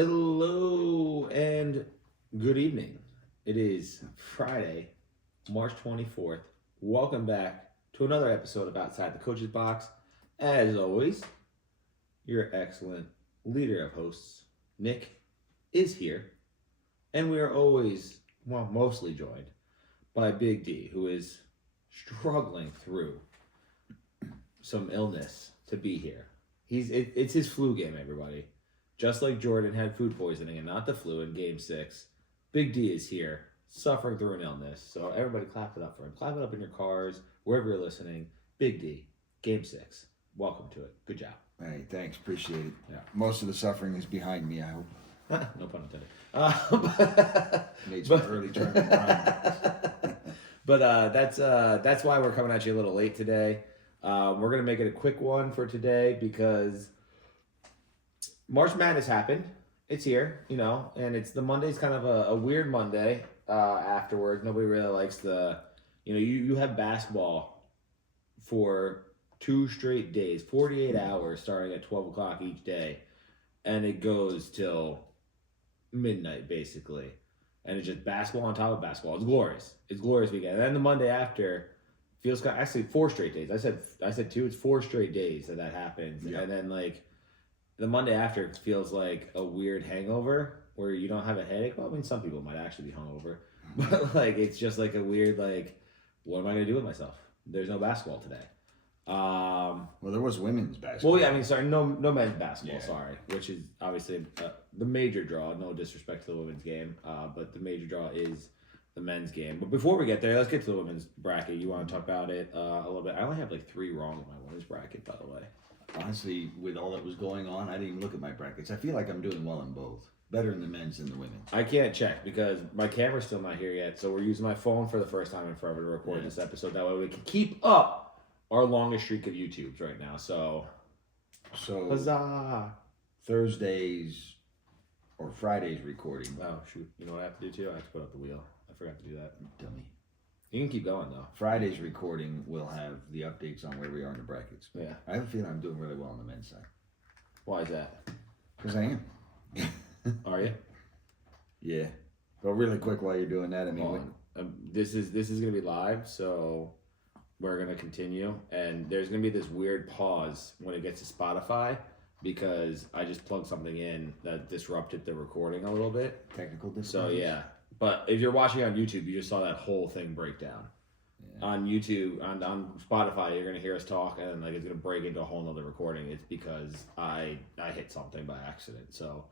Hello and good evening. It is Friday, March 24th. Welcome back to another episode of Outside the Coach's Box. As always, your excellent leader of hosts, Nick, is here. And we are always, mostly joined by Big D, who is struggling through some illness to be here. It's his flu game, everybody. Just like Jordan had food poisoning and not the flu in Game 6, Big D is here, suffering through an illness. So everybody clap it up for him. Clap it up in your cars, wherever you're listening. Big D, Game 6. Welcome to it. Good job. Hey, thanks. Appreciate it. Yeah. Most of the suffering is behind me, I hope. No pun intended. Made some early tournament run. But that's why we're coming at you a little late today. We're going to make it a quick one for today because March Madness happened. It's here, and it's the Monday's kind of a weird Monday afterwards. Nobody really likes you have basketball for 2 straight days, 48 hours starting at 12 o'clock each day, and it goes till midnight basically. And it's just basketball on top of basketball. It's glorious. It's glorious weekend. And then the Monday after feels actually 4 straight days. I said 2. It's 4 straight days that happens. Yeah. And then the Monday after it feels like a weird hangover where you don't have a headache. Well, I mean, some people might actually be hungover, but it's just like a weird what am I gonna do with myself? There's no basketball today. Well, there was women's basketball. Well, yeah, I mean, sorry, no men's basketball. Yeah. Sorry, which is obviously the major draw. No disrespect to the women's game, but the major draw is the men's game. But before we get there, let's get to the women's bracket. You want to talk about it a little bit? I only have 3 wrong in my women's bracket, by the way. Honestly, with all that was going on, I didn't even look at my brackets. I feel like I'm doing well in both. Better in the men's than the women. I can't check because my camera's still not here yet, so we're using my phone for the first time in forever to record this episode. That way we can keep up our longest streak of YouTubes right now. So huzzah! Thursdays or Fridays recording. Oh shoot! You know what I have to do too? I have to put up the wheel. I forgot to do that. Dummy. You can keep going though. Friday's recording will have the updates on where we are in the brackets. Yeah. I have a feeling I'm doing really well on the men's side. Why is that? Because I am. Are you? Yeah. But really quick while you're doing that, I mean, this is gonna be live, so we're gonna continue, and there's gonna be this weird pause when it gets to Spotify because I just plugged something in that disrupted the recording a little bit. technical difficulties. So yeah, but if you're watching on YouTube, you just saw that whole thing break down. Yeah. On YouTube, on Spotify, you're gonna hear us talk, and it's gonna break into a whole nother recording. It's because I hit something by accident. So,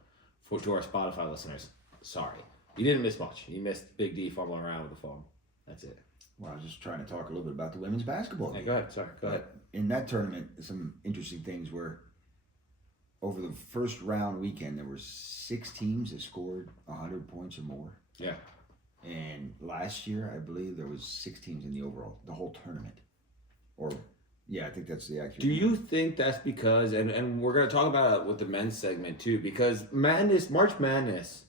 to our Spotify listeners, sorry, you didn't miss much. You missed Big D fumbling around with the phone. That's it. Well, I was just trying to talk a little bit about the women's basketball game. Go ahead. Sorry, go ahead. In that tournament, some interesting things were over the first round weekend, there were 6 teams that scored 100 points or more. Yeah. And last year, I believe there was 6 teams in the whole tournament. I think that's the actual. Do you think that's because, and we're going to talk about it with the men's segment too, because March Madness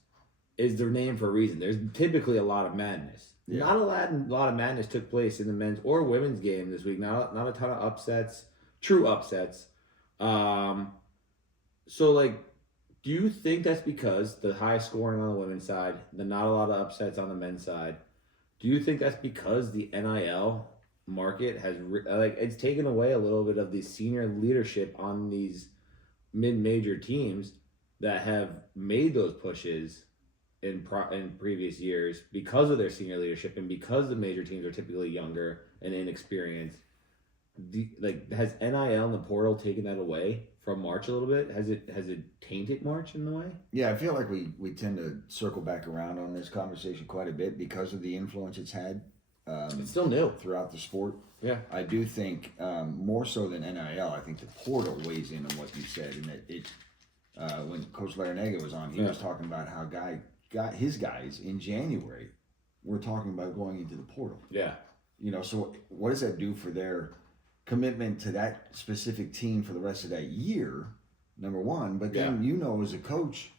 is their name for a reason. There's typically a lot of madness. Yeah. Not a lot of madness took place in the men's or women's game this week. Not a ton of upsets, true upsets. So do you think that's because the high scoring on the women's side, the not a lot of upsets on the men's side? Do you think that's because the NIL market has it's taken away a little bit of the senior leadership on these mid-major teams that have made those pushes in previous years because of their senior leadership and because the major teams are typically younger and inexperienced? Has NIL and the portal taken that away from March a little bit? Has it tainted March in the way? Yeah, I feel like we tend to circle back around on this conversation quite a bit because of the influence it's had. It's still new throughout the sport. Yeah, I do think more so than NIL. I think the portal weighs in on what you said, and that it. When Coach Larinaga was on, he was talking about how got his guys in January. We're talking about going into the portal. Yeah. So what does that do for their commitment to that specific team for the rest of that year? Number one, but then as a coach,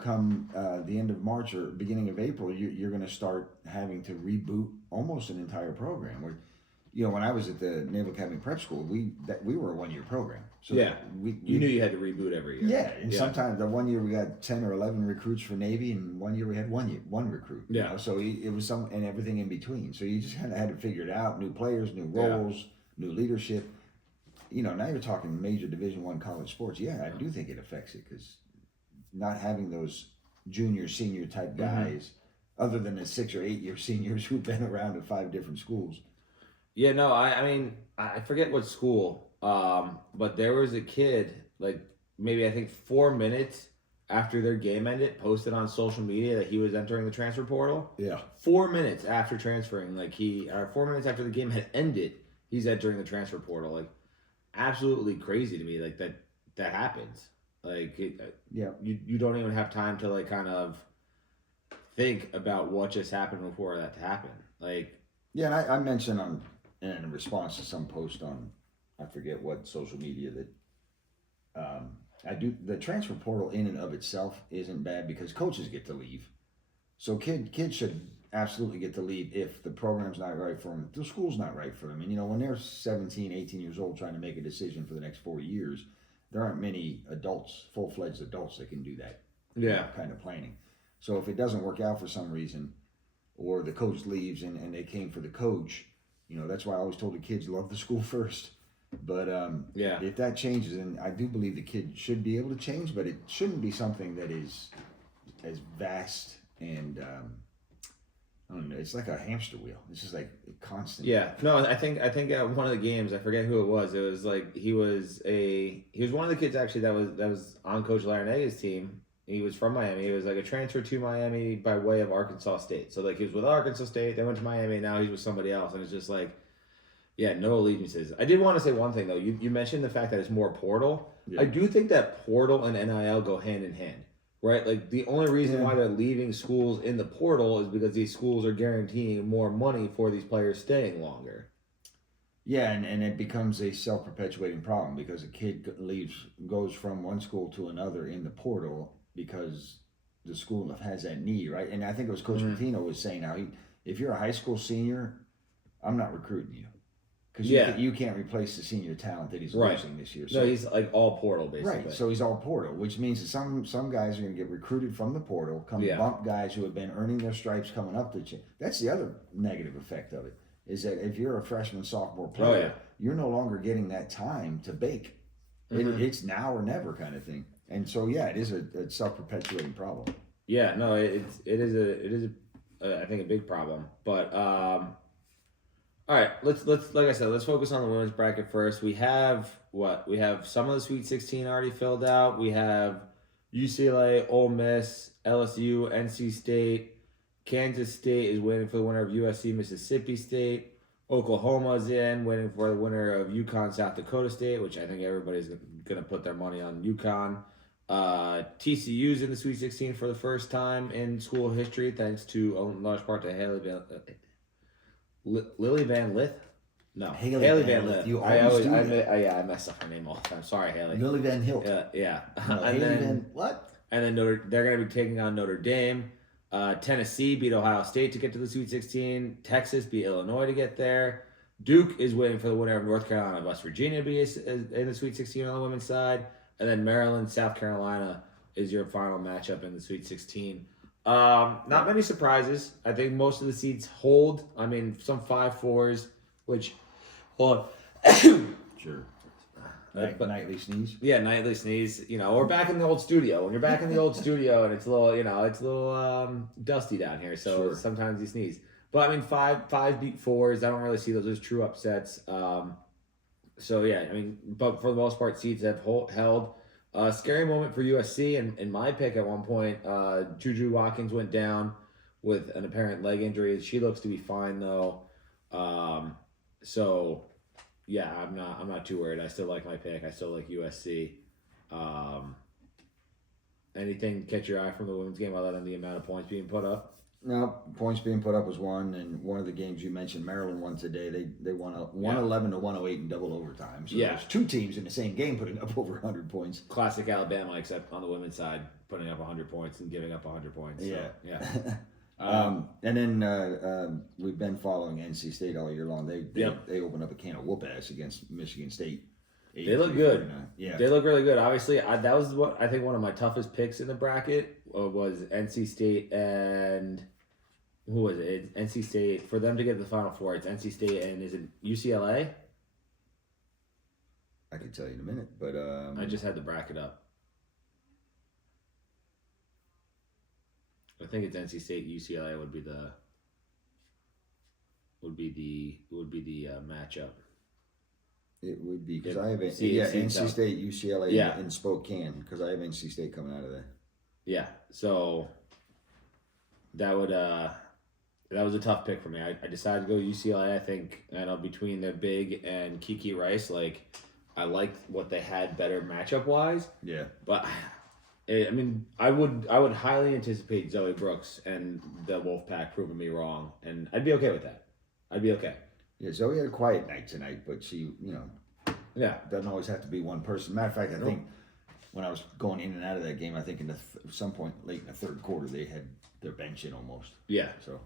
come the end of March or beginning of April, you're going to start having to reboot almost an entire program. Where when I was at the Naval Academy Prep School, we were a 1-year program. So Yeah. we You knew you had to reboot every year. Yeah, and sometimes the 1 year we got 10 or 11 recruits for Navy, and 1 year we had one recruit. Yeah. So it was and everything in between. So you just kind of had to figure it out. New players, new roles, new leadership. Now you're talking major Division I college sports. Yeah, I do think it affects it because not having those junior, senior type guys, other than the 6 or 8 year seniors who've been around at 5 different schools. Yeah, no, I mean, I forget what school, but there was a kid, like maybe I think 4 minutes after their game ended, posted on social media that he was entering the transfer portal. Yeah. 4 minutes after transferring, 4 minutes after the game had ended, he's entering the transfer portal. Like, absolutely crazy to me, like that happens. Like, you don't even have time to like kind of think about what just happened before that happened. Like, yeah, and I mentioned in response to some post on, I forget what social media, that the transfer portal in and of itself isn't bad because coaches get to leave. So kids should absolutely get to leave if the program's not right for them, the school's not right for them. And when they're 17, 18 years old trying to make a decision for the next 4 years, there aren't many adults, full-fledged adults, that can do that kind of planning. So if it doesn't work out for some reason, or the coach leaves and they came for the coach, that's why I always told the kids, love the school first. But if that changes, and I do believe the kid should be able to change, but it shouldn't be something that is as vast and I don't know, it's like a hamster wheel. It's just like constant. Yeah, no, I think at one of the games, I forget who it was. It was like he was one of the kids actually that was on Coach Larinaga's team. He was from Miami. He was like a transfer to Miami by way of Arkansas State. So like he was with Arkansas State, they went to Miami, now he's with somebody else, and it's just like, yeah, no allegiances. I did want to say one thing though. You mentioned the fact that it's more portal. Yeah. I do think that portal and NIL go hand in hand, right? Like the only reason why they're leaving schools in the portal is because these schools are guaranteeing more money for these players staying longer. Yeah, and it becomes a self-perpetuating problem because a kid goes from one school to another in the portal because the school has that need, right? And I think it was Coach Pitino was saying now, if you're a high school senior, I'm not recruiting you. Because you can't replace the senior talent that he's losing this year. So he's like all portal, basically. Right, so he's all portal, which means that some guys are going to get recruited from the portal, bump guys who have been earning their stripes coming up the chain. That's the other negative effect of it, is that if you're a freshman, sophomore player, you're no longer getting that time to bake. It's now or never kind of thing. And so, it is a self-perpetuating problem. Yeah, no, it is I think a big problem. But all right, let's like I said, let's focus on the women's bracket first. We have some of the Sweet 16 already filled out. We have UCLA, Ole Miss, LSU, NC State, Kansas State is waiting for the winner of USC, Mississippi State. Oklahoma is waiting for the winner of UConn, South Dakota State, which I think everybody's going to put their money on UConn. TCU's in the Sweet 16 for the first time in school history, thanks to in large part to Lily Van Lith. No, Haley Van Lith. I mess up her name all the time. Sorry, Haley. Lily Van Hilt. Yeah. No, and then what? And then they're going to be taking on Notre Dame. Tennessee beat Ohio State to get to the Sweet 16. Texas beat Illinois to get there. Duke is waiting for the winner of North Carolina and West Virginia to be in the Sweet 16 on the women's side. And then Maryland, South Carolina is your final matchup in the Sweet 16. Not many surprises. I think most of the seeds hold. I mean, some 5-4s, which, sure. Nightly sneeze. Yeah, nightly sneeze. We're back in the old studio. When you're back in the old studio and it's a little, dusty down here, so sometimes you sneeze. But I mean, five beat 4s. I don't really see those as true upsets. So yeah, I mean, but for the most part, seeds have held. Scary moment for USC, and in my pick at one point, Juju Watkins went down with an apparent leg injury. She looks to be fine though. So yeah, I'm not too worried. I still like my pick. I still like USC. Anything catch your eye from the women's game other than the amount of points being put up? No, points being put up was one, and one of the games you mentioned, Maryland won today. They won 111 to 108 in double overtime. So there's two teams in the same game putting up over 100 points. Classic Alabama, except on the women's side, putting up 100 points and giving up 100 points. So, yeah. And then we've been following NC State all year long. They opened up a can of whoop ass against Michigan State. They look good. Yeah, they look really good. Obviously, that was what I think one of my toughest picks in the bracket was NC State and who was it? It's NC State for them to get to the Final Four. It's NC State and is it UCLA? I could tell you in a minute, but I just had the bracket up. I think it's NC State. UCLA would be the matchup. It would be because Yep. I have NC State, UCLA, in Spokane because I have NC State coming out of there. Yeah, so that was a tough pick for me. I decided to go UCLA. I think between the Big and Kiki Rice, like I liked what they had better matchup wise. Yeah, but I would highly anticipate Zoe Brooks and the Wolfpack proving me wrong, and I'd be okay with that. I'd be okay. Yeah, Zoe had a quiet night tonight, but she, doesn't always have to be one person. Matter of fact, I think when I was going in and out of that game, I think some point late in the third quarter, they had their bench in almost. Yeah. So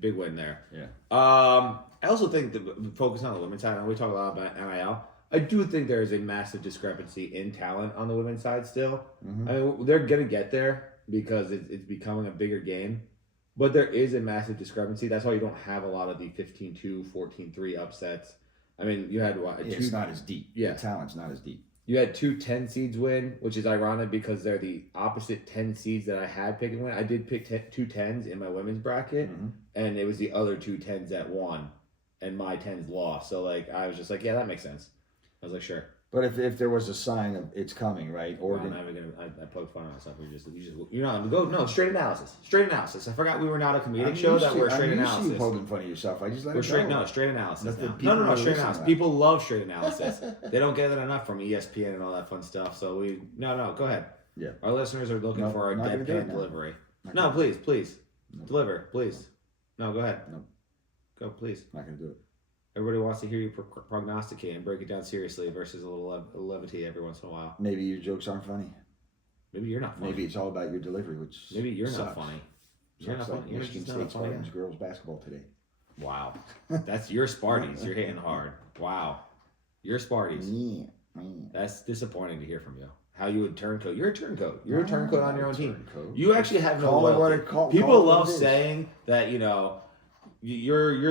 big win there. Yeah. I also think focus on the women's side, and we talk a lot about NIL. I do think there is a massive discrepancy in talent on the women's side still. Mm-hmm. I mean, they're gonna get there because it's becoming a bigger game. But there is a massive discrepancy. That's why you don't have a lot of the 15-2, 14-3 upsets. I mean, you had what? It's not as deep. Yeah. The talent's not as deep. You had 2 10 seeds win, which is ironic because they're the opposite 10 seeds that I had picking win. I did pick 2 10s in my women's bracket, and it was the other 2 10s that won, and my 10s lost. So, I was just like, yeah, that makes sense. I was like, sure. But if there was a sign of it's coming, right? Oregon. I poked fun on myself. Straight analysis. Straight analysis. I forgot we were not a comedic show that we're straight analysis. You poking fun of yourself. I just let we're it straight. go. No, straight analysis. No, straight analysis. People love straight analysis. They don't get it enough from ESPN and all that fun stuff. So go ahead. Yeah. Our listeners are looking for our deadpan delivery. No, please. No. Deliver, please. No, go ahead. No. Go, please. Not gonna do it. Everybody wants to hear you prognosticate and break it down seriously versus a little levity every once in a while. Maybe your jokes aren't funny. Maybe you're not funny. Maybe it's all about your delivery, which maybe you're sucks. not funny. You're not funny. You're Michigan just not State funny. Spartans girls basketball today. Wow, that's your Sparties. You're hitting hard. Wow, your Sparties. Yeah. That's disappointing to hear from you. How you would turncoat. You're a turncoat. You're a turncoat on your own team. Turncoat. You actually have no loyalty. People love saying that you're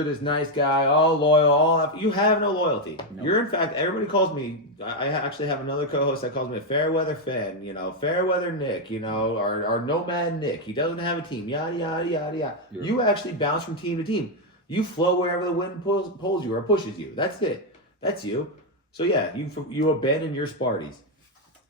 this nice guy, all loyal, all that. You have no loyalty. No. You're in fact. Everybody calls me. I actually have another co-host that calls me a fair weather fan. Fair weather Nick. Our nomad Nick. He doesn't have a team. Yada yada yada yada. You actually bounce from team to team. You flow wherever the wind pulls you or pushes you. That's it. That's you. So yeah, you abandon your Sparties.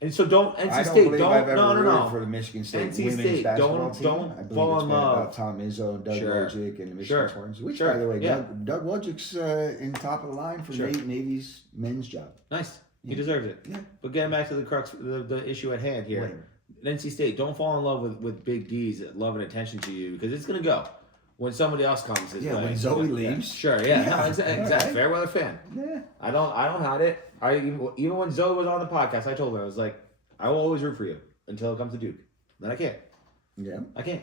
And so don't NC State don't for the Michigan State NC women's State, basketball team. don't I believe fall it's in been love. about Tom Izzo and Doug Wojcik and the Michigan Spartans. Which, by the way, Doug Wojcik's in top of the line for Navy's men's job. Nice, he deserves it. Yeah. But getting back to the crux, the issue at hand here, NC State, don't fall in love with Big D's love and attention to you because it's gonna go. When somebody else comes his way. When Zoe leaves. Sure, exactly. Right. Fair weather fan. Yeah. I don't hide it. Even when Zoe was on the podcast, I told her, I was like, I will always root for you until it comes to Duke. Then I can't. Yeah. I can't.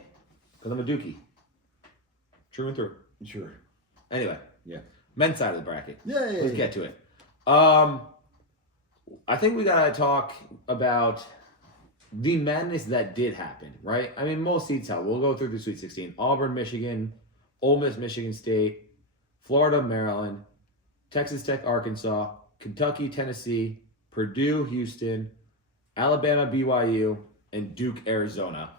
Because I'm a Dookie. True and through. Sure. Anyway. Yeah. Men's side of the bracket. Yeah. Let's get to it. I think we gotta talk about the madness that did happen, right? I mean, most seeds held. We'll go through the Sweet 16. Auburn, Michigan, Ole Miss, Michigan State, Florida, Maryland, Texas Tech, Arkansas, Kentucky, Tennessee, Purdue, Houston, Alabama, BYU, and Duke, Arizona.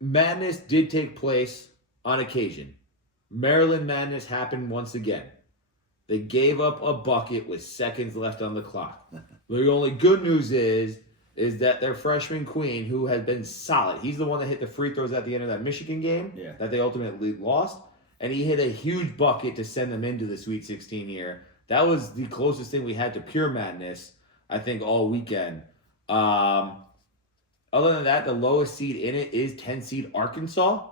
Madness did take place on occasion. Maryland madness happened once again. They gave up a bucket with seconds left on the clock. The only good news is that their freshman queen, who has been solid, he's the one that hit the free throws at the end of that Michigan game that they ultimately lost, and he hit a huge bucket to send them into the Sweet 16 here. That was the closest thing we had to pure madness, I think, all weekend. Other than that, the lowest seed in it is 10 seed Arkansas,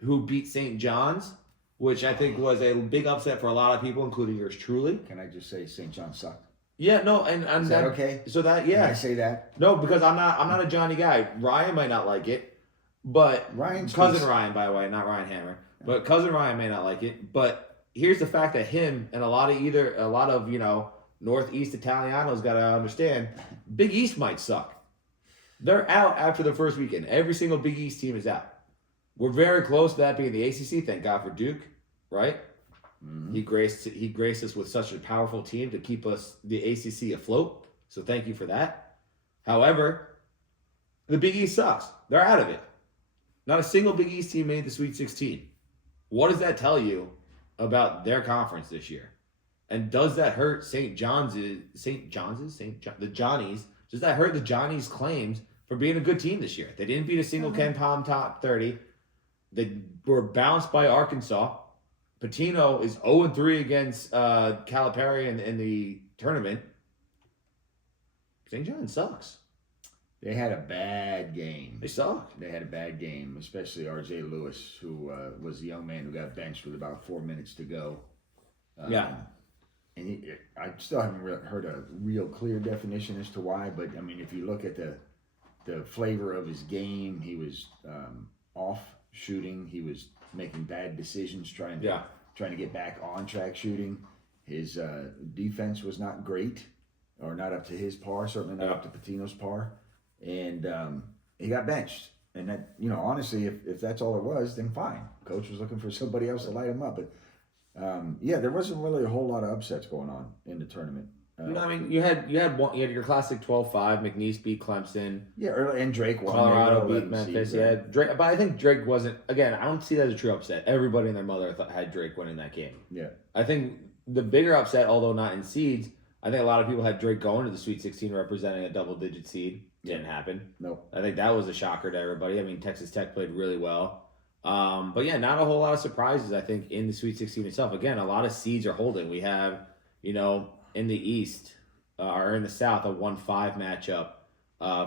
who beat St. John's, which I think was a big upset for a lot of people, including yours truly. Can I just say St. John sucked? Yeah, no, and is that okay? So that, yeah. Can I say that? No, because I'm not a Johnny guy. Ryan might not like it. But Ryan's cousin case- Ryan, by the way, not Ryan Hammer. But cousin Ryan may not like it. But here's the fact that him and a lot of Northeast Italianos got to understand, Big East might suck. They're out after the first weekend. Every single Big East team is out. We're very close to that being the ACC. Thank God for Duke, right? Mhm. He graced us with such a powerful team to keep us the ACC afloat. So thank you for that. However, the Big East sucks. They're out of it. Not a single Big East team made the Sweet 16. What does that tell you about their conference this year? And does that hurt the Johnnies? Does that hurt the Johnnies' claims for being a good team this year? They didn't beat a single Ken Palm top 30. They were bounced by Arkansas. Pitino is 0-3 against Calipari in the tournament. St. John sucks. They had a bad game. They suck. They had a bad game, especially R.J. Lewis, who was the young man who got benched with about 4 minutes to go. Yeah. And I still haven't heard a real clear definition as to why, but I mean, if you look at the flavor of his game, he was off shooting. He was making bad decisions, trying to get back on track shooting. His defense was not great, or not up to his par. Certainly not up to Patino's par. And he got benched. And that, honestly, if that's all it was, then fine. Coach was looking for somebody else to light him up. But there wasn't really a whole lot of upsets going on in the tournament. You had your classic 12-5. McNeese beat Clemson. Yeah, and Drake won. Colorado beat Memphis. Yeah, Drake, but I think Drake wasn't. Again, I don't see that as a true upset. Everybody and their mother had Drake winning that game. Yeah. I think the bigger upset, although not in seeds, I think a lot of people had Drake going to the Sweet 16 representing a double-digit seed. Didn't happen. No. I think that was a shocker to everybody. I mean, Texas Tech played really well. But yeah, not a whole lot of surprises, I think, in the Sweet 16 itself. Again, a lot of seeds are holding. We have, in the East, or in the South, a 1-5 matchup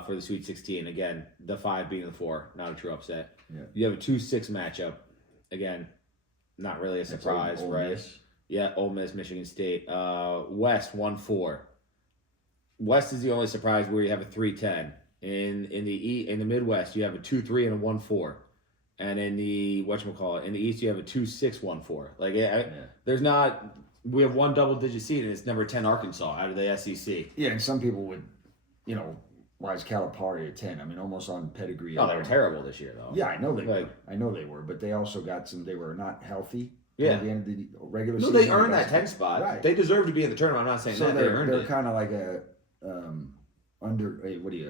for the Sweet 16. Again, the 5 being the 4, not a true upset. Yeah. You have a 2-6 matchup. Again, not really a surprise, Ole right? Miss. Yeah, Ole Miss, Michigan State. West, 1-4. West is the only surprise where you have a 3-10. In the Midwest, you have a 2-3 and a 1-4. And in the in the East, you have a 2-6, 1-4. Like there's not. We have one double-digit seed, and it's number 10 Arkansas out of the SEC. Yeah, and some people would, why is Calipari at 10? I mean, almost on pedigree. Oh, they were terrible this year, though. Yeah, I know they were. I know they were, but they also got some. They were not healthy. Yeah. At the end of the regular No, season. they earned that 10 spot. Right. They deserve to be in the tournament. I'm not saying So that. They earned they're it. kind of like a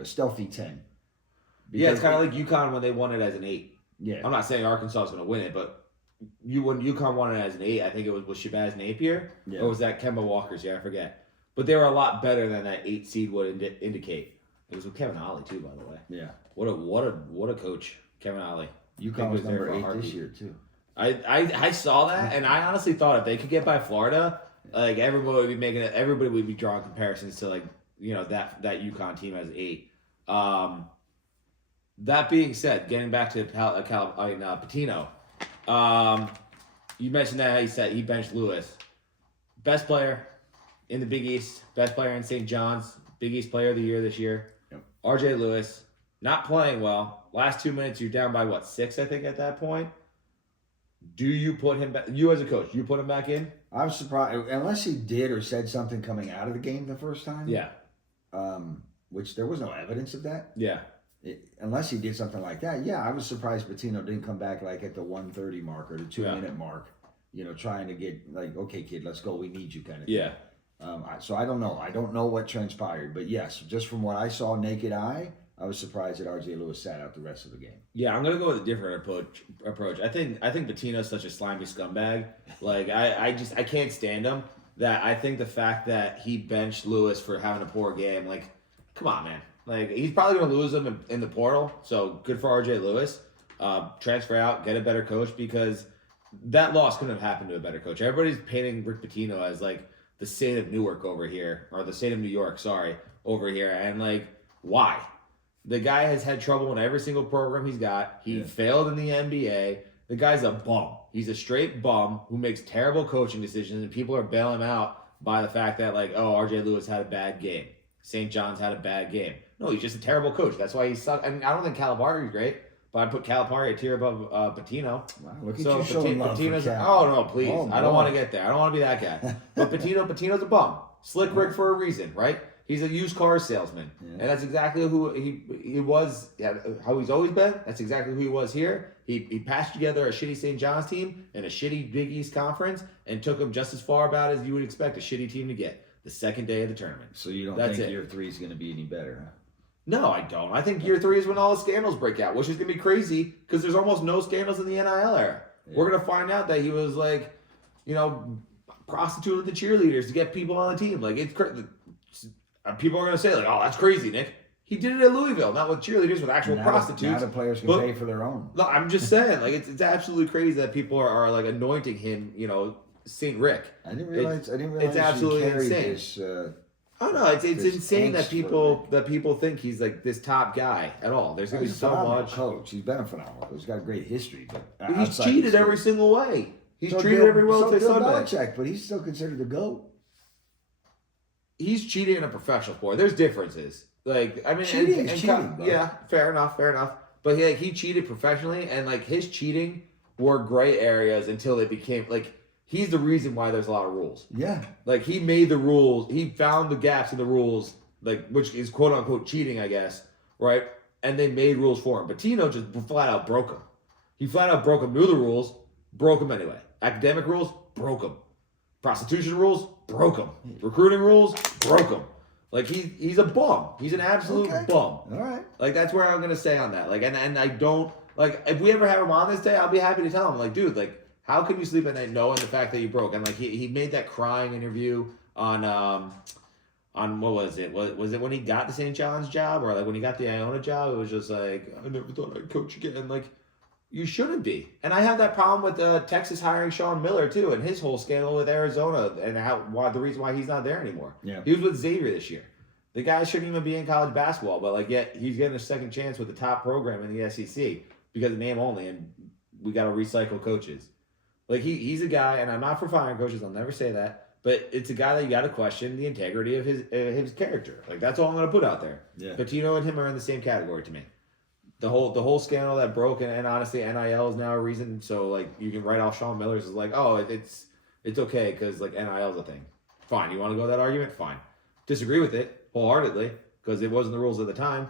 stealthy 10. Yeah, it's kind of like UConn when they won it as an 8. Yeah. I'm not saying Arkansas is going to win it, but when UConn won it as an 8, I think it was Shabazz Napier? Yeah. Or was that Kemba Walker's? Yeah, I forget. But they were a lot better than that 8 seed would indicate. It was with Kevin Ollie, too, by the way. Yeah. What a coach, Kevin Ollie. UConn was there number for a 8 heartbeat. this year, too. I saw that, and I honestly thought if they could get by Florida, like everybody would be making it. Everybody would be drawing comparisons to that UConn team as 8. That being said, getting back to Pitino, you mentioned that he said he benched Lewis, best player in the Big East, best player in St. John's, Big East Player of the Year this year. Yep. R.J. Lewis not playing well. Last 2 minutes, you're down by 6, I think, at that point. Do you put him back? You as a coach, you put him back in? I'm surprised, unless he did or said something coming out of the game the first time. Yeah. Which there was no evidence of that. Yeah. Unless he did something like that. Yeah, I was surprised Pitino didn't come back at the 1:30 mark or the 2-minute mark. Trying to get okay, kid, let's go. We need you kind of thing. Yeah. So I don't know. I don't know what transpired, but yes, just from what I saw naked eye, I was surprised that R.J. Lewis sat out the rest of the game. Yeah, I'm gonna go with a different approach. I think Pitino's such a slimy scumbag. Like I can't stand him. That I think the fact that he benched Lewis for having a poor game, like, come on, man. Like he's probably gonna lose him in the portal. So good for R.J. Lewis. Transfer out, get a better coach, because that loss couldn't have happened to a better coach. Everybody's painting Rick Pitino as like the Saint of Newark over here, or the Saint of New York, over here, and like why? The guy has had trouble in every single program he's got. He failed in the NBA. The guy's a bum. He's a straight bum who makes terrible coaching decisions, and people are bailing him out by the fact that, like, oh, R.J. Lewis had a bad game. St. John's had a bad game. No, he's just a terrible coach. That's why he sucked. I mean, I don't think Calipari's great, but I put Calipari a tier above Patino. Wow, look at So you showing love for Cal. oh no, please, Oh, I don't want to boy. get there. I don't want to be that guy. But Patino's a bum. Slick Rick for a reason, right? He's a used car salesman, Yeah. and that's exactly who he was. How he's always been. That's exactly who he was here. He patched together a shitty St. John's team and a shitty Big East conference, and took them just as far about as you would expect a shitty team to get. The second day of the tournament. So you don't That's think it. year 3 is going to be any better, huh? No, I don't. I think year 3 is when all the scandals break out, which is gonna be crazy because there's almost no scandals in the NIL era. Yeah. We're gonna find out that he was like, prostituting the cheerleaders to get people on the team. Like it's crazy. People are gonna say like, "Oh, that's crazy, Nick." He did it at Louisville, not with cheerleaders, with actual Now prostitutes. the players can But- pay for their own. No, I'm just saying, like it's absolutely crazy that people are like anointing him, Saint Rick. I didn't realize. it's absolutely he carried insane. this. Oh no, it's There's insane that angst for people think he's like this top guy at all. There's gonna be He's a so phenomenal much. coach. He's been a phenomenal coach. He's got a great history, but He's outside cheated the every season- single way. He's So treated Bill- every well so to Bill Sunday. Belichick, but he's still considered the GOAT. He's cheating in a professional sport. There's differences. Like I mean, Cheating is cheating, bro. yeah, fair enough. But he cheated professionally, and like his cheating were gray areas until it became like he's the reason why there's a lot of rules. Yeah, Like he made the rules, he found the gaps in the rules, like which is quote unquote cheating, I guess, right? And they made rules for him. But Tino just flat out broke them. He flat out broke them. Knew the rules, broke them anyway. Academic rules, broke them. Prostitution rules, broke them. Recruiting rules, broke them. Like he's a bum. He's an absolute Okay. bum. all right. Like that's where I'm gonna stay on that. Like and I don't like if we ever have him on this day, I'll be happy to tell him like, dude, like how can you sleep at night knowing the fact that you broke? And like he made that crying interview on what was it? Was it when he got the St. John's job or like when he got the Iona job? It was just like I never thought I'd coach again. And like you shouldn't be. And I have that problem with Texas hiring Sean Miller too, and his whole scandal with Arizona and the reason why he's not there anymore. Yeah. He was with Xavier this year. The guy shouldn't even be in college basketball, but like yet he's getting a second chance with the top program in the SEC because of name only, and we got to recycle coaches. Like he's a guy, and I'm not for firing coaches. I'll never say that, but it's a guy that you got to question the integrity of his character. Like that's all I'm gonna put out there. Yeah. Patino and him are in the same category to me. The whole scandal that broke, and honestly, NIL is now a reason. So like you can write off Sean Miller's as like, oh, it's okay because like NIL is a thing. Fine, you want to go that argument? Fine. Disagree with it wholeheartedly because it wasn't the rules at the time.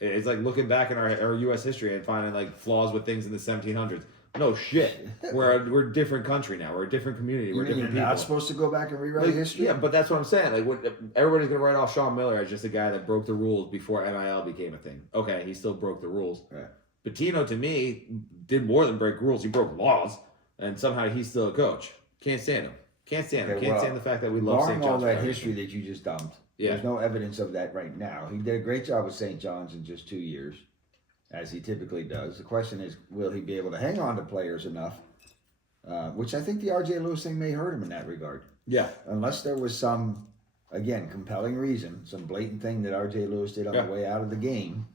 It's like looking back in our U.S. history and finding like flaws with things in the 1700s. No shit. We're a different country now. We're a different community. You We're mean you're different people. not supposed to go back and rewrite Like, history? yeah, but that's what I'm saying. Like, everybody's gonna write off Sean Miller as just a guy that broke the rules before NIL became a thing. Okay, he still broke the rules. Right. Patino, to me, did more than break rules. He broke laws, and somehow he's still a coach. Can't stand him. Can't stand him. Okay, Can't well, stand the fact that we love St. Barring all John's. that for history everything. that you just dumped, Yeah. there's no evidence of that right now. He did a great job with St. John's in just 2 years, as he typically does. The question is, will he be able to hang on to players enough? Which I think the R.J. Lewis thing may hurt him in that regard. Yeah. Unless there was some, again, compelling reason, some blatant thing that R.J. Lewis did on Yeah. the way out of the game,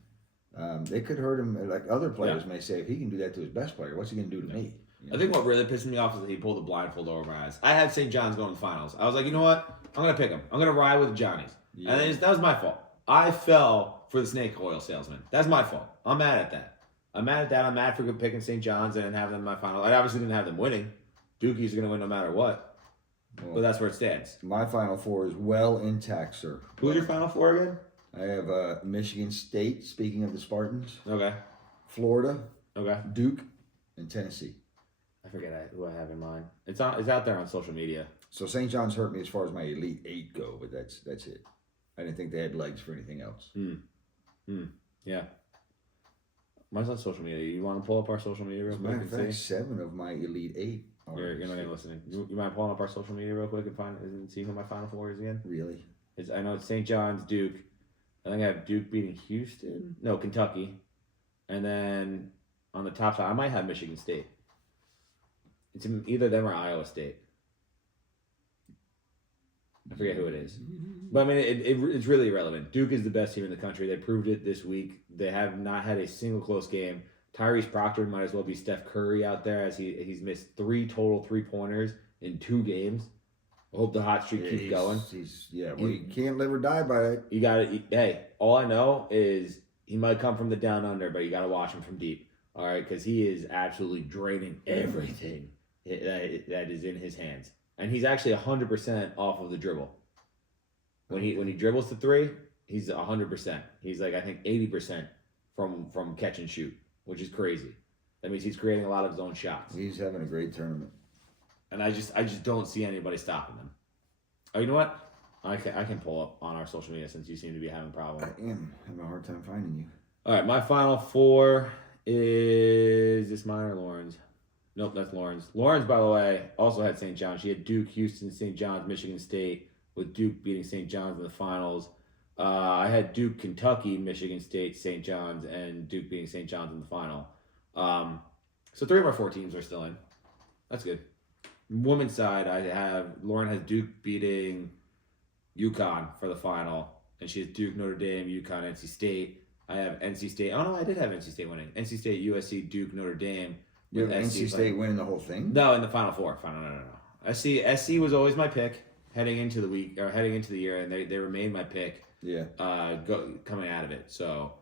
they could hurt him. Like other players may say, if he can do that to his best player, what's he going to do to me? You know? I think what really pissed me off is that he pulled the blindfold over my eyes. I had St. John's going to the finals. I was like, you know what? I'm going to pick him. I'm going to ride with the Johnnies. Yeah. And that was my fault. I fell for the snake oil salesman. That's my fault. I'm mad at that. I'm mad for picking St. John's and having them in my final. I obviously didn't have them winning. Dookies are going to win no matter what. Well, But that's where it stands. my Final Four is well intact, sir. Who's your Final Four again? I have Michigan State, speaking of the Spartans, Okay. Florida, Okay. Duke, and Tennessee. I forget who I have in mind. It's out there on social media. So St. John's hurt me as far as my Elite Eight go, but that's it. I didn't think they had legs for anything else. Yeah. Mine's on social media. You want to pull up our social media real As a quick matter of and fact, see? 7 of my Elite Eight are You're not even listening. You mind pulling up our social media real quick and see who my Final Four is again? really. I know it's St. John's, Duke. I think I have Duke beating Houston. No, Kentucky. And then on the top side, I might have Michigan State. It's either them or Iowa State. I forget who it is. But I mean, it's really irrelevant. Duke is the best team in the country. They proved it this week. They have not had a single close game. Tyrese Proctor might as well be Steph Curry out there as he's missed 3 total 3-pointers in 2 games. I hope the hot streak keeps going. You can't live or die by it. You got to. Hey, all I know is he might come from the down under, but you got to watch him from deep. All right, because he is absolutely draining everything that is in his hands, and he's actually 100% off of the dribble. When he dribbles the three, he's 100%. He's like I think 80% from catch and shoot, which is crazy. That means he's creating a lot of his own shots. He's having a great tournament. And I just don't see anybody stopping them. Oh, you know what? I can pull up on our social media since you seem to be having problems. I am having a hard time finding you. All right, my final four is this mine or Lauren's? Nope, that's Lauren's. Lauren's, by the way, also had St. John's. She had Duke, Houston, St. John's, Michigan State, with Duke beating St. John's in the finals. I had Duke, Kentucky, Michigan State, St. John's, and Duke beating St. John's in the final. So 3 of our 4 teams are still in. That's good. Women's side, Lauren has Duke beating UConn for the final, and she has Duke, Notre Dame, UConn, NC State. I have NC State. Oh no, I did have NC State winning. NC State, USC, Duke, Notre Dame. You have NC State winning the whole thing? No, in the Final Four. No. SC was always my pick heading into the year, and they remained my pick. Yeah. Coming out of it. So.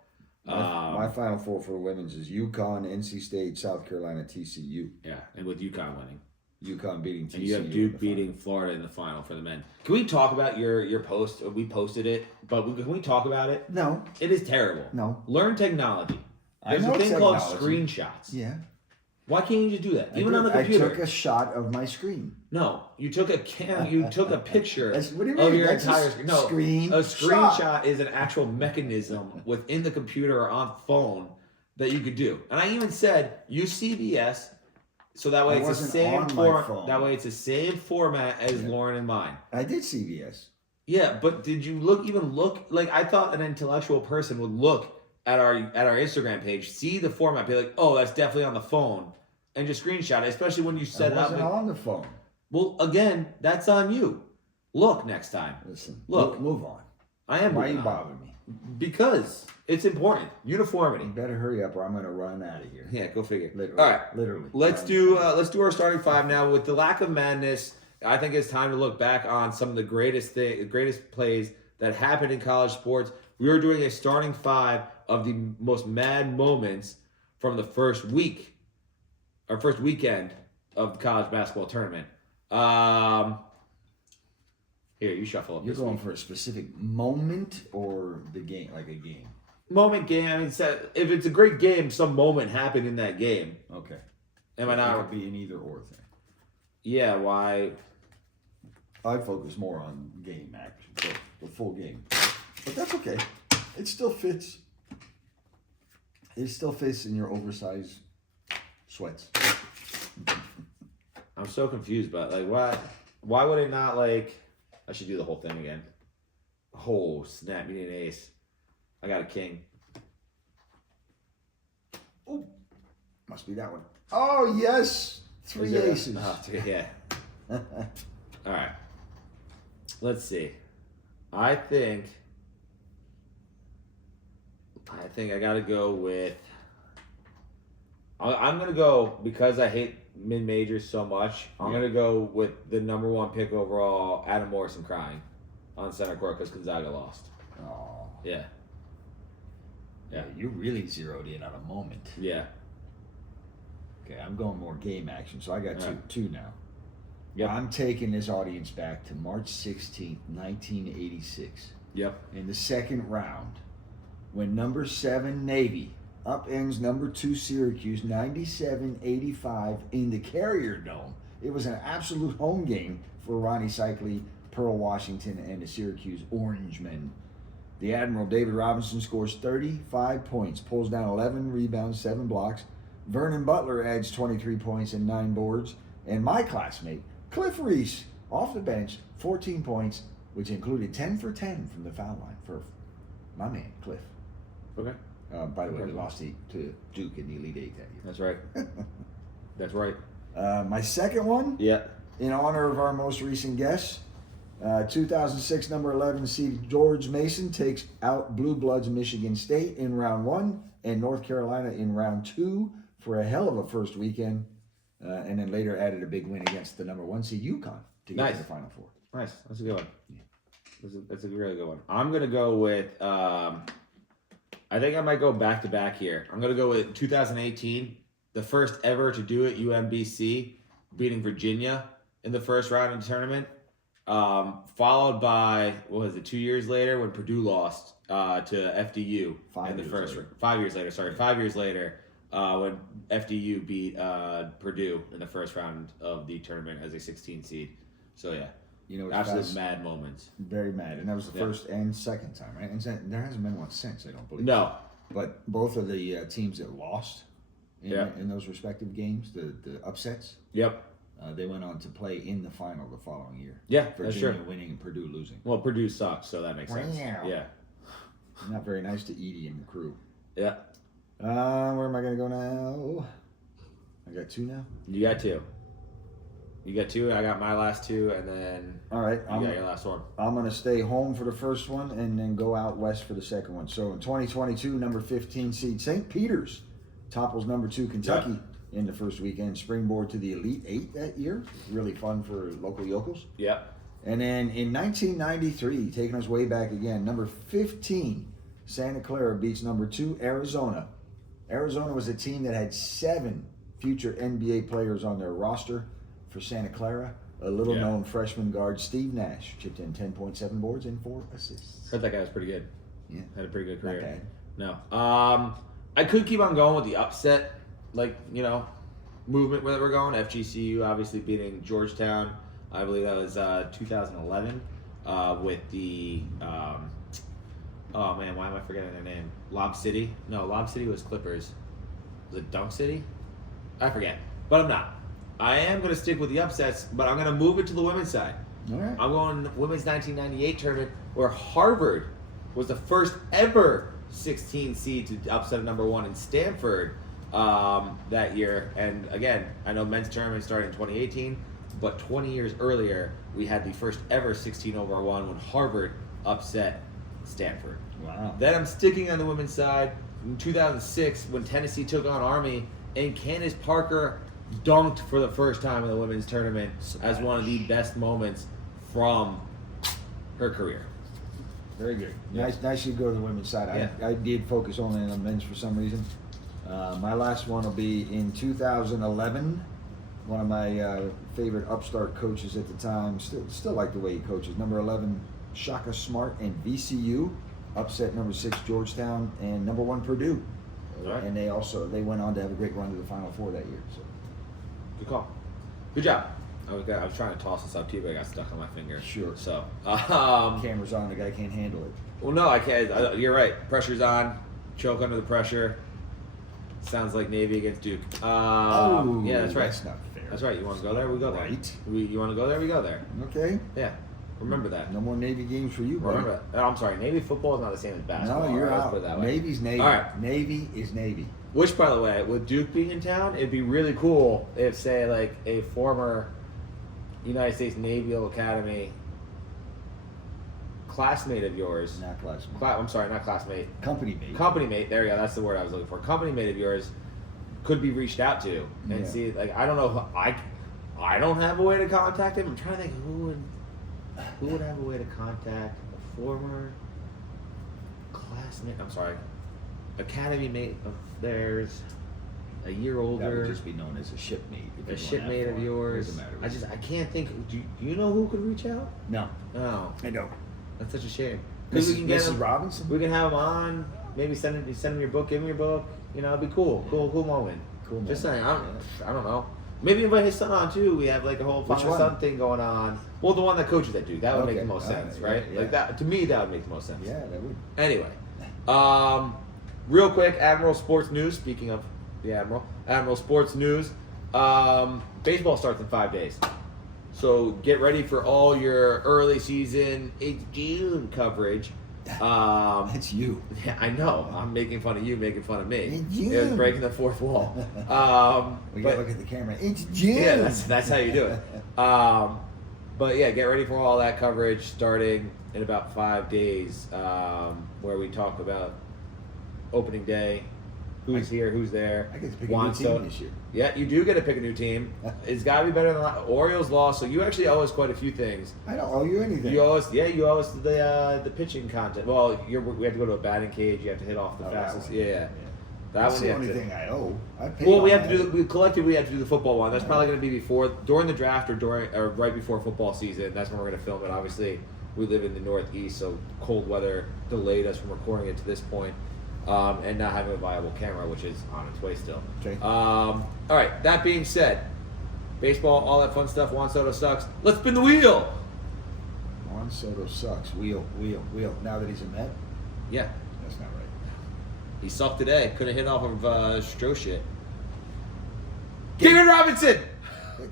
My Final Four for the women's is UConn, NC State, South Carolina, TCU. Yeah, and with UConn winning. UConn beating TCU. And you have Duke beating Florida in the final for the men. Can we talk about your post? We posted it, but can we talk about it? No. It is terrible. No. Learn technology. There's I know a thing called technology. screenshots. Yeah. Why can't you just do that? Even on the computer. I took a shot of my screen. No, you took a picture What do you mean? of your That's entire a screen. No, screen a screenshot shot. is an actual mechanism within the computer or on phone that you could do. And I even said use CBS, so that way it's the same format. That way it's the same format as Lauren and mine. I did CBS. Yeah, but did you look like I thought an intellectual person would look at our Instagram page, see the format, be like, oh, that's definitely on the phone, and just screenshot it, especially when you set it up. It wasn't on the phone. Well, again, that's on you. Look next time. Listen, look, move on. I am. Why you bother me? Because it's important. Uniformity. You better hurry up, or I'm going to run out of here. Yeah, go figure. Literally. All right, literally. Let's do our starting five now. With the lack of madness, I think it's time to look back on some of the greatest plays that happened in college sports. We are doing a starting five of the most mad moments from the first weekend of the college basketball tournament. Here, you shuffle up. You're going for a specific moment or the game, like a game? Moment, game. I mean, if it's a great game, some moment happened in that game. Okay. Am I not? It could be an either or thing. Yeah, why? I focus more on game action, so the full game. But that's okay. It still fits. It still fits in your oversized sweats. I'm so confused, but like, why would it not like? I should do the whole thing again. Oh snap! You need an ace. I got a king. Oh, must be that one. Oh yes, 3 aces. Yeah. All right. Let's see. I think I gotta go with. I'm gonna go because I hate mid majors so much. I'm gonna go with the number 1 pick overall, Adam Morrison, crying on center court because Gonzaga lost. Oh. Yeah. Yeah, you really zeroed in on a moment. Yeah. Okay, I'm going more game action, so I got two now. Yep. I'm taking this audience back to March 16th, 1986. Yep. In the second round, when number 7 Navy upends number 2 Syracuse 97-85 in the Carrier Dome. It was an absolute home game for Ronnie Cycli, Pearl Washington, and the Syracuse Orangemen. The Admiral David Robinson scores 35 points, pulls down 11 rebounds, 7 blocks. Vernon Butler adds 23 points and 9 boards. And my classmate, Cliff Reese, off the bench, 14 points, which included 10 for 10 from the foul line for my man, Cliff. Okay. By the way, they lost to Duke in the Elite Eight that year. That's right. That's right. My second one, Yeah. in honor of our most recent guest, 2006 number 11 seed George Mason takes out Blue Bloods Michigan State in round 1 and North Carolina in round 2 for a hell of a first weekend, and then later added a big win against the number 1 seed UConn to get to the Final Four. Nice. That's a good one. Yeah. That's a really good one. I'm going to go with I think I might go back to back here. I'm gonna go with 2018, the first ever to do it. UMBC beating Virginia in the first round of the tournament, followed by what was it? 2 years later when Purdue lost to FDU in the first. 5 years later. Sorry, 5 years later when FDU beat Purdue in the first round of the tournament as a 16 seed. So yeah, You know, absolute mad moments. very mad, and that was the first and second time, right? And there hasn't been one since, I don't believe. No, But both of the teams that lost in, Yeah. in those respective games, the upsets, yep, they went on to play in the final the following year. yeah, that's Virginia true. winning and Purdue losing. Well, Purdue sucks, so that makes sense. Wow. Yeah, Not very nice to Edie and the crew. yeah. Where am I going to go now? I got 2 now. You got 2. You got 2. I got my last 2, and then All right. you got your last one. I'm going to stay home for the first one and then go out west for the second one. So in 2022, number 15 seed St. Peter's topples number 2 Kentucky in the first weekend. Springboard to the Elite 8 that year. Really fun for local yokels. Yep. And then in 1993, taking us way back again, number 15 Santa Clara beats number 2 Arizona. Arizona was a team that had 7 future NBA players on their roster. For Santa Clara, a little-known freshman guard Steve Nash chipped in 10.7 boards and 4 assists. Heard that guy was pretty good. Yeah, Had a pretty good not career. bad. No. I could keep on going with the upset, movement where we're going. FGCU obviously beating Georgetown. I believe that was 2011 with the. Oh man, why am I forgetting their name? Lob City? No, Lob City was Clippers. Was it Dunk City? I forget, but I'm not. I am going to stick with the upsets, but I'm going to move it to the women's side. All right. I'm going to the women's 1998 tournament where Harvard was the first ever 16 seed to upset number 1 in Stanford that year. And again, I know men's tournament started in 2018, but 20 years earlier, we had the first ever 16/1 when Harvard upset Stanford. Wow. Then I'm sticking on the women's side in 2006 when Tennessee took on Army and Candace Parker dunked for the first time in the women's tournament as one of the best moments from her career. Very good. Nice you go to the women's side. I did focus only on the men's for some reason. My last one will be in 2011. One of my favorite upstart coaches at the time. Still like the way he coaches. Number 11, Shaka Smart and VCU upset number 6 Georgetown and number 1 Purdue. All right. And they went on to have a great run to the Final Four that year. So. Good call. Good job. I was trying to toss this up to you, but I got stuck on my finger. Sure. So, Camera's on. The guy can't handle it. well, no, I can't. You're right. Pressure's on. Choke under the pressure. Sounds like Navy against Duke. Yeah, that's right. That's not fair. That's right. You want to go there? We go there. Right. You want to go there? We go there. Okay. Yeah. Remember that. No more Navy games for you, buddy. Remember that. Oh, I'm sorry. Navy football is not the same as basketball. No, you're Let's out. put it that way. Navy's Navy. All right. Navy is Navy. Which, by the way, with Duke being in town, it'd be really cool if, say, like a former United States Naval Academy classmate of yours. Not classmate. I'm sorry, not classmate. Company mate. Company mate. There you go. That's the word I was looking for. Company mate of yours could be reached out to and Yeah. see. Like, I don't know. I don't have a way to contact him. I'm trying to think who would have a way to contact a former classmate. I'm sorry, academy mate of theirs, a year That older. would just be known as a shipmate. if A you're going shipmate that of far. yours. Doesn't matter. I can't think. Do you know who could reach out? No, No, I don't. that's such a shame. 'Cause we can get Mrs. him. Robinson? We can have him on. Maybe send him your book. Give him your book. You know, it'd be cool. Cool moment. Cool Just moment, saying. I don't know. Maybe invite his son on too. We have like a whole Which father one? son thing going on. Well, the one that coaches that Duke. That would make Okay, the most sense, alright, right? yeah. Like that. To me, that would make the most sense. Yeah, that would. Anyway, real quick, Admiral Sports News. Speaking of the Admiral Sports News. Baseball starts in 5 days. So get ready for all your early season, it's June coverage. That's you. Yeah, I know. I'm making fun of you, making fun of me. It's It was June. breaking the fourth wall. We But gotta look at the camera. It's June. yeah, that's how you do it. But yeah, get ready for all that coverage starting in about 5 days, where we talk about opening day, who's here, who's there. I get to pick a new Juan team Soto. this year. Yeah, you do get to pick a new team. It's got to be better than Orioles lost, so you actually owe us quite a few things. I don't owe you anything. You owe us the pitching contest. Well, we have to go to a batting cage. You have to hit off the fastest. Yeah. That That's one the we have only to- thing I owe. I paid Well, we on have to that. do. We collectively have to do the football one. That's probably going to be during the draft or right before football season. That's when we're going to film it. Obviously, we live in the Northeast, so cold weather delayed us from recording it to this point, and not having a viable camera, which is on its way still. Okay. All right. That being said, baseball, all that fun stuff. Juan Soto sucks. Let's spin the wheel. Juan Soto sucks. Wheel. Now that he's a Met, Yeah, that's not right. he sucked today. Couldn't hit off of Stroh shit. David Robinson.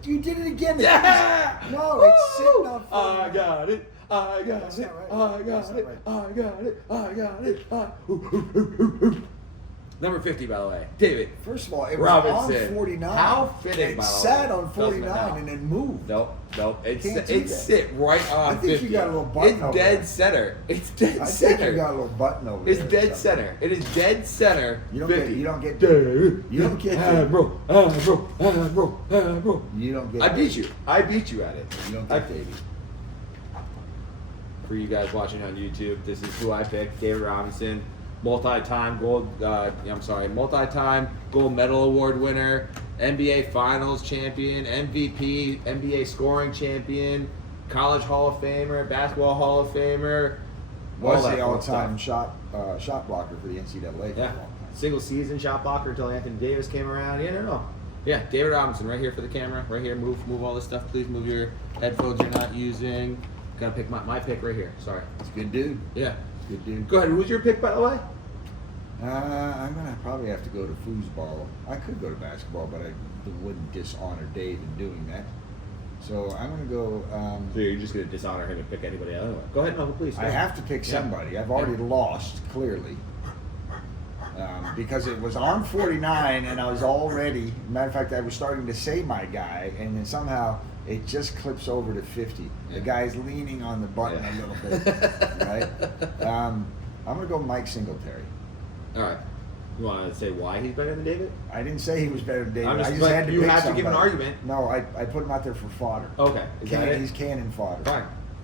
You did it again. Yeah! No, it's sitting up. I got it. I got That's it. not right. I That's got not it. right. I got it. I got it. Number 50, by the way, David First of all, it was Robinson. on 49. How fitting, It by the sat way. on Doesn't matter 49 and then moved. Nope. It's Can't do that. sit right on I think 50. you got a little button It's over dead there. center. It's dead I center. think you got a little button over It's there. or dead something. center. It is dead center. You don't 50. get. You don't get. David. You don't get. Bro. You don't get. I beat you. I beat you at it. You don't I- get Davey. For you guys watching on YouTube, this is who I picked: David Robinson, multi-time gold medal award winner, NBA Finals champion, MVP, NBA scoring champion, college Hall of Famer, basketball Hall of Famer. all Was that the fun all-time stuff. shot blocker for the NCAA for a Yeah, long time. single season shot blocker until Anthony Davis came around. Yeah, no. Yeah, David Robinson, right here for the camera. Right here, move all this stuff. Please move your headphones you're not using. Gotta pick my pick right here. Sorry. He's a good dude. Yeah. Good dude. Go ahead. Who's your pick, by the way? I'm gonna probably have to go to foosball. I could go to basketball, but I wouldn't dishonor Dave in doing that. So I'm gonna go. So you're just gonna dishonor him and pick anybody else? Anyway, go ahead, Uncle, please. I have to pick Yeah. somebody. I've already lost clearly because it was on 49, and I was already. Matter of fact, I was starting to say my guy, and then somehow it just clips over to 50. Yeah. The guy's leaning on the button Yeah. a little bit, right? I'm gonna go Mike Singletary. All right. You want to say why he's better than David? I didn't say he was better than David. I'm just- I just but had to you pick have to give an somebody. argument. No, I put him out there for fodder. Okay. Is that it? He's cannon fodder. Fine.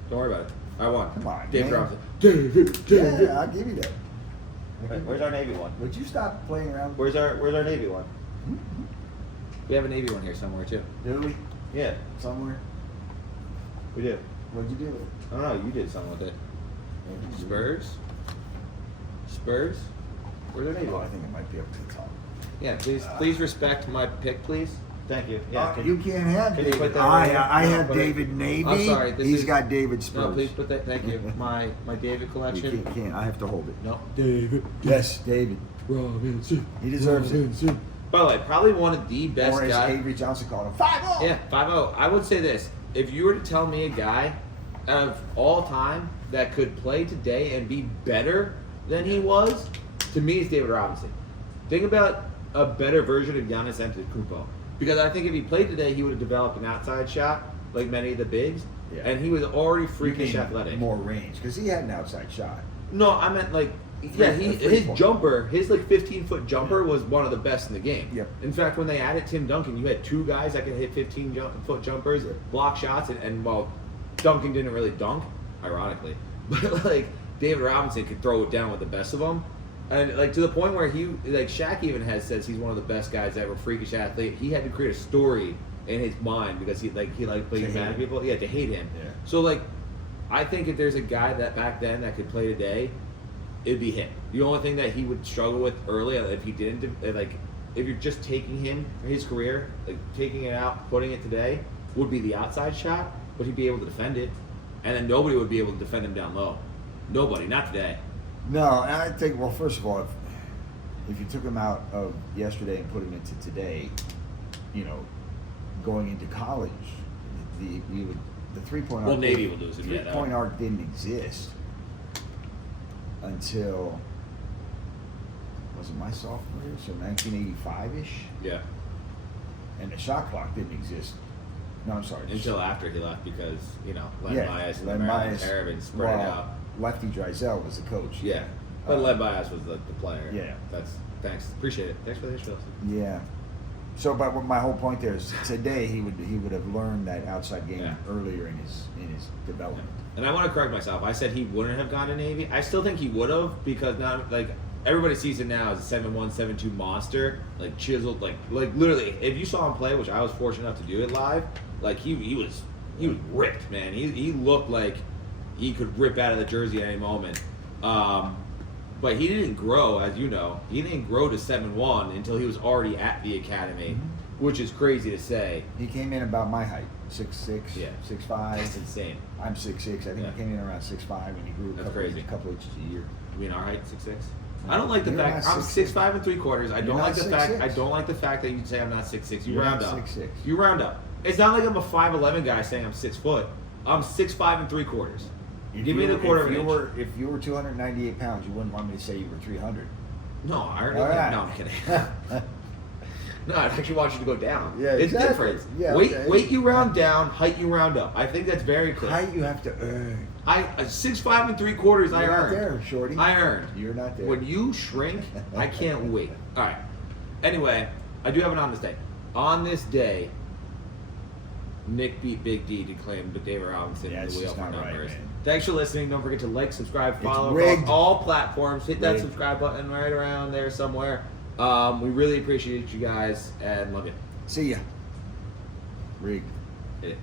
Don't worry about it. I won. Come on, David man. Robinson. David. Yeah, I'll give you that. Where's our Navy one? Would you stop playing around? Where's our Navy one? We have a Navy one here somewhere too. Do we? Yeah, Somewhere? we do. What'd you do with it? I don't know. You did something with it. Spurs. Where's our Navy Oh, I one? think it might be up to the top. Yeah, please respect my pick, please. Thank you. Yeah. You can't have can you David. put that right here? I No, have put it- David Navy. I'm sorry, this He's is- got David Spurs. No, please put that. Thank you. My David You collection. can't. I have to hold it. No. David. Yes, David. Robinson. He deserves it. By the way, probably one of the best Or as guys. Avery Johnson called him, 5-0. Yeah, 5-0. I would say this. If you were to tell me a guy of all time that could play today and be better than he was, to me, it's David Robinson. Think about a better version of Giannis Antetokounmpo. Because I think if he played today, he would have developed an outside shot like many of the bigs. Yeah. And he was already You freakish mean athletic. more range because he had an outside shot. No, I meant like, yeah, Three- his three-point. jumper, his like 15-foot jumper was one of the best in the game. Yep. In fact, when they added Tim Duncan, you had two guys that could hit 15-foot jumpers, block shots, and well, Duncan didn't really dunk, ironically, but like David Robinson could throw it down with the best of them, and like to the point where he, like Shaq even says he's one of the best guys ever, freakish athlete. He had to create a story in his mind because he liked playing To hate mad at him. people. Yeah, to hate him. Yeah. So like, I think if there's a guy that back then that could play today, it'd be him. The only thing that he would struggle with early, if he didn't, like, if you're just taking him, his career, like taking it out, putting it today, would be the outside shot, but he'd be able to defend it, and then nobody would be able to defend him down low. Nobody, not today. No, and I think, well, first of all, if you took him out of yesterday and put him into today, going into college, the 3-point arc. Well, Navy would lose him, yeah, that 3-point would- arc didn't exist until, was it my sophomore year? So 1985-ish? Yeah. And the shot clock didn't exist. No, I'm sorry. Until after he left because, Len Yeah, Myers and Len the Maryland Myers, Terrapins spread it well, out. Lefty Driesell was the coach. Yeah. But led by us was the player. Yeah. Thanks. Appreciate it. Thanks for the introduction. Yeah. So, but my whole point there is today he would have learned that outside game Yeah. earlier in his development. And I want to correct myself. I said he wouldn't have gone to Navy. I still think he would have because now, like, everybody sees him now as a 7'1", 7'2" monster, like chiseled, like literally. If you saw him play, which I was fortunate enough to do it live, like he was ripped, man. He looked like he could rip out of the jersey at any moment. But he didn't grow, as you know. He didn't grow to 7'1" until he was already at the academy, which is crazy to say. He came in about my height, 6'6", Yeah. 6'5". That's insane. I'm 6'6". I think Yeah. he came in around 6'5", and he grew That's a crazy. couple inches a year. You mean our height, 6'6"? I don't like the You're fact not I'm 6'6". 6'5" and 3/4. I You're don't not like the fact 6'6". I don't like the fact that you say I'm not 6'6". You You're round not up. 6'6". You round up. It's not like I'm a 5'11" guy saying I'm 6 foot. I'm 6'5" and 3/4. Give me the quarter of an inch. If you were 298 pounds, you wouldn't want me to say you were 300. No, I already All right. No, I'm kidding. No, I actually want you to go down. Yeah, It's exactly. different. Yeah, weight, okay. weight you round down, height you round up. I think that's very clear. Height you have to earn. I 6'5" and 3/4. I You're not earned. there, shorty. I earned. You're not there. When you shrink, I can't wait. All right. Anyway, I do have an on this day. On this day, Nick beat Big D to claim David Robinson Yeah, in it's the wheel just for not right, numbers. man. Thanks for listening. Don't forget to like, subscribe, It's follow rigged. across all platforms. Hit that Rigged. subscribe button right around there somewhere. We really appreciate you guys and love you. See ya. Rigged. Hit it.